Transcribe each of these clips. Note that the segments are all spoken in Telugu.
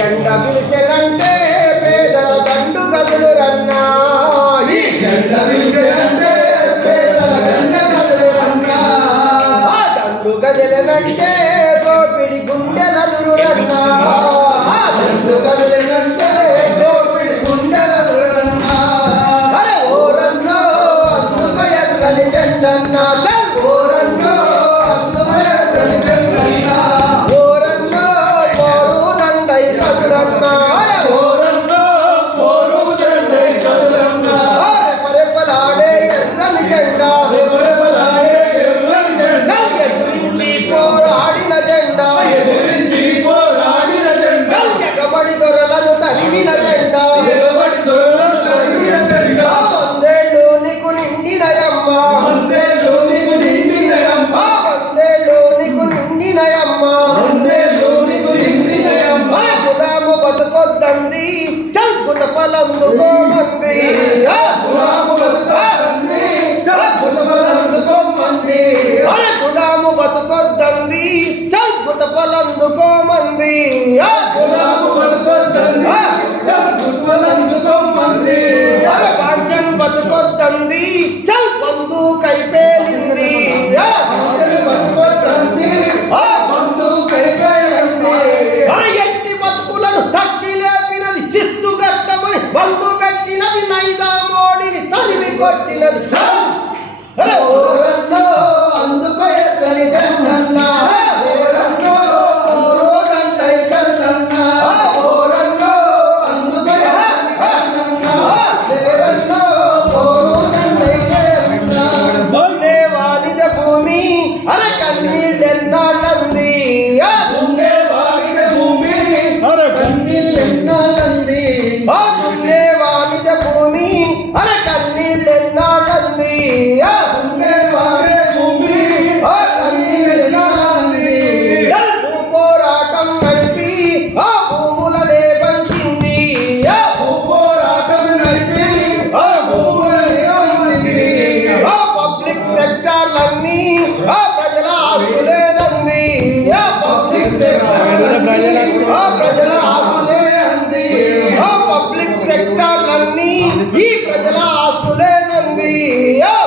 జెండ పిలిచెనంటే పేదల దండు గదులు రన్నా ఈ జెండ పిలిచెనంటే పేదల దండు గదులు రన్నా ఆ దండు గదులనంటే దోపిడి గుండెలదురు రన్నా ఆ దండు గదులనంటే దోపిడి గుండెలదురు రన్నా అరే ఓరన్నో అందుకు ఎర్రని జెండన్నా ఓరన్నో అందుకు ఎర్రని జెండన్నా ఓరన్నో పోరు దండై కదురన్నా ఓరన్నో పోరు దండై కదురన్నా రెపరెపలాడే ఎర్రని జెండా రెపరెపలాడే ఎర్రని జెండా ఎదురించి పోరాడిన జెండా ఎదిరించి పోరాడిన జెండా ఎగబడి దొరలను తరిమిన జెండా ఎగబడి దొరలను తరిమిన జెండా వందేళ్ళు నీకు నిండినయమ్మ వందేళ్ళు నీకు నిండినయమ్మ వందేళ్ళు నీకు నిండినయమ్మ వందేళ్ళు నీకు నిండినయమ్మ గులాము బతుకొద్దంది చల్గుట పలందుకోమంది గులాము బతుకొద్దంది చల్గుట పలందుకోమంది గులాము బతుకొద్దంది చల్గుట పలందుకోమంది గులాము బతుకొద్దంది చల్గుట పలందుకోమంది పాంచను బతుకొద్దంది చల్ బంధుకై పేలింది బతుకొద్దంది బంధుకై పేలింది ఎట్టి బతుకులను తట్టి లేపినది చిస్తు గట్టమని బంధు పెట్టినది నైజామోడిని తరిమి కొట్టినది ఓరన్నో అందుకు ఎర్రని జెండన్నా ఓరన్నో పోరు దండై కదురన్నా ఓరన్నో అందుకు ఎర్రని జెండన్నా ఓరన్నో పోరు దండై కదురన్నా ఉండే వాలిద భూమి అరే కన్నీళ్ళెన్నాళ్ళంది ఉండే వాడిన భూమి కన్నీళ్ళెన్నాళ్ళంది ఉండే వాలిద భూమి అరే కన్నీళ్ళెన్నాళ్ళంది ఉండే వాడే భూమి కన్నీళ్ళెన్నాళ్ళంది పోరాటం నడిపి ఆ భూములనే పంచింది పోరాటం నడిపి ఆ భూములని పంచింది పబ్లిక్ సెక్టార్లన్నీ ఆ ప్రజల ఆస్తులేనంది పబ్లిక్ సెక్టార్లన్నీ ప్రజల ఆస్తులే అంది పబ్లిక్ సెక్టార్లన్నీ ఈ ప్రజల ఆస్తులేనంది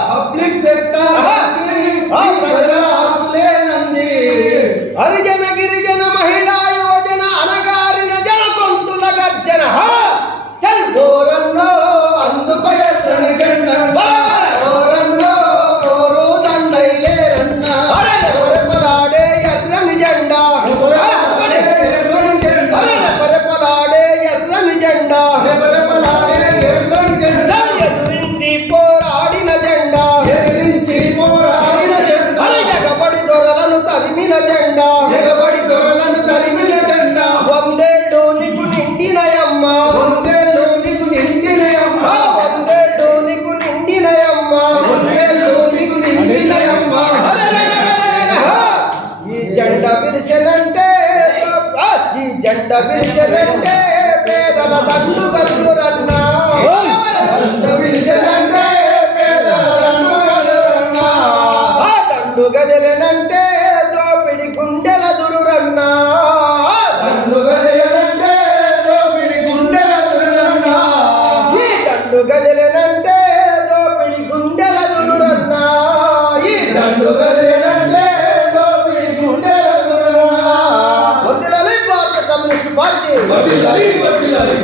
పబ్లిక్ సెక్టార్లన్నీ ఈ ప్రజల ఆస్తులేనంది హరిజన గిరిజన మహిళా యోజన అనగారిన జన గొంతుల గర్జన చల్ ఓరన్నో అందుకు ఎర్రని జెండన్నా ఓరన్నో పోరు దండై లేరన్నా అరే రెపరెపలాడే ఎర్రని జెండా ఎర్రని జెండా రెపరెపలాడే ఎర్రని జెండా రెపరెపలాడే ఎర్రని జెండా ఎదురించి పోరాడిన జెండా ఎదిరించి పోరాడిన జెండా ఎగబడి దొరలను తరిమిన జెండా ఎగబడి దొరలను తరిమిన జెండా వందేళ్ళు నీకు నిండినయమ్మ వందేళ్ళు నీకు నిండినయమ్మ వందేళ్ళు నీకు నిండినయమ్మ వందేళ్ళు నీకు నిండినయమ్మ ఈ జెండా పిలిచెనంటే ఈ జెండా పిలిచెనంటే పేదల దండు గదురన్నా దండు పిలిచెనంటే పేదల దండు గదురన్నా దండు గదిలనంటే దోపిడి గుండెల దురురన్నా దండు గదిలనంటే దోపిడి గుండెల దురన్నా ఈ దండు గదిలనంటే దోపిడి గుండెల దురురన్నా ఈ దండు గదిలనంటే దోపిడి గుండెల దురన్నా వదిలలే భారత కమ్యూనిస్ట్ పార్టీ వదిలాలి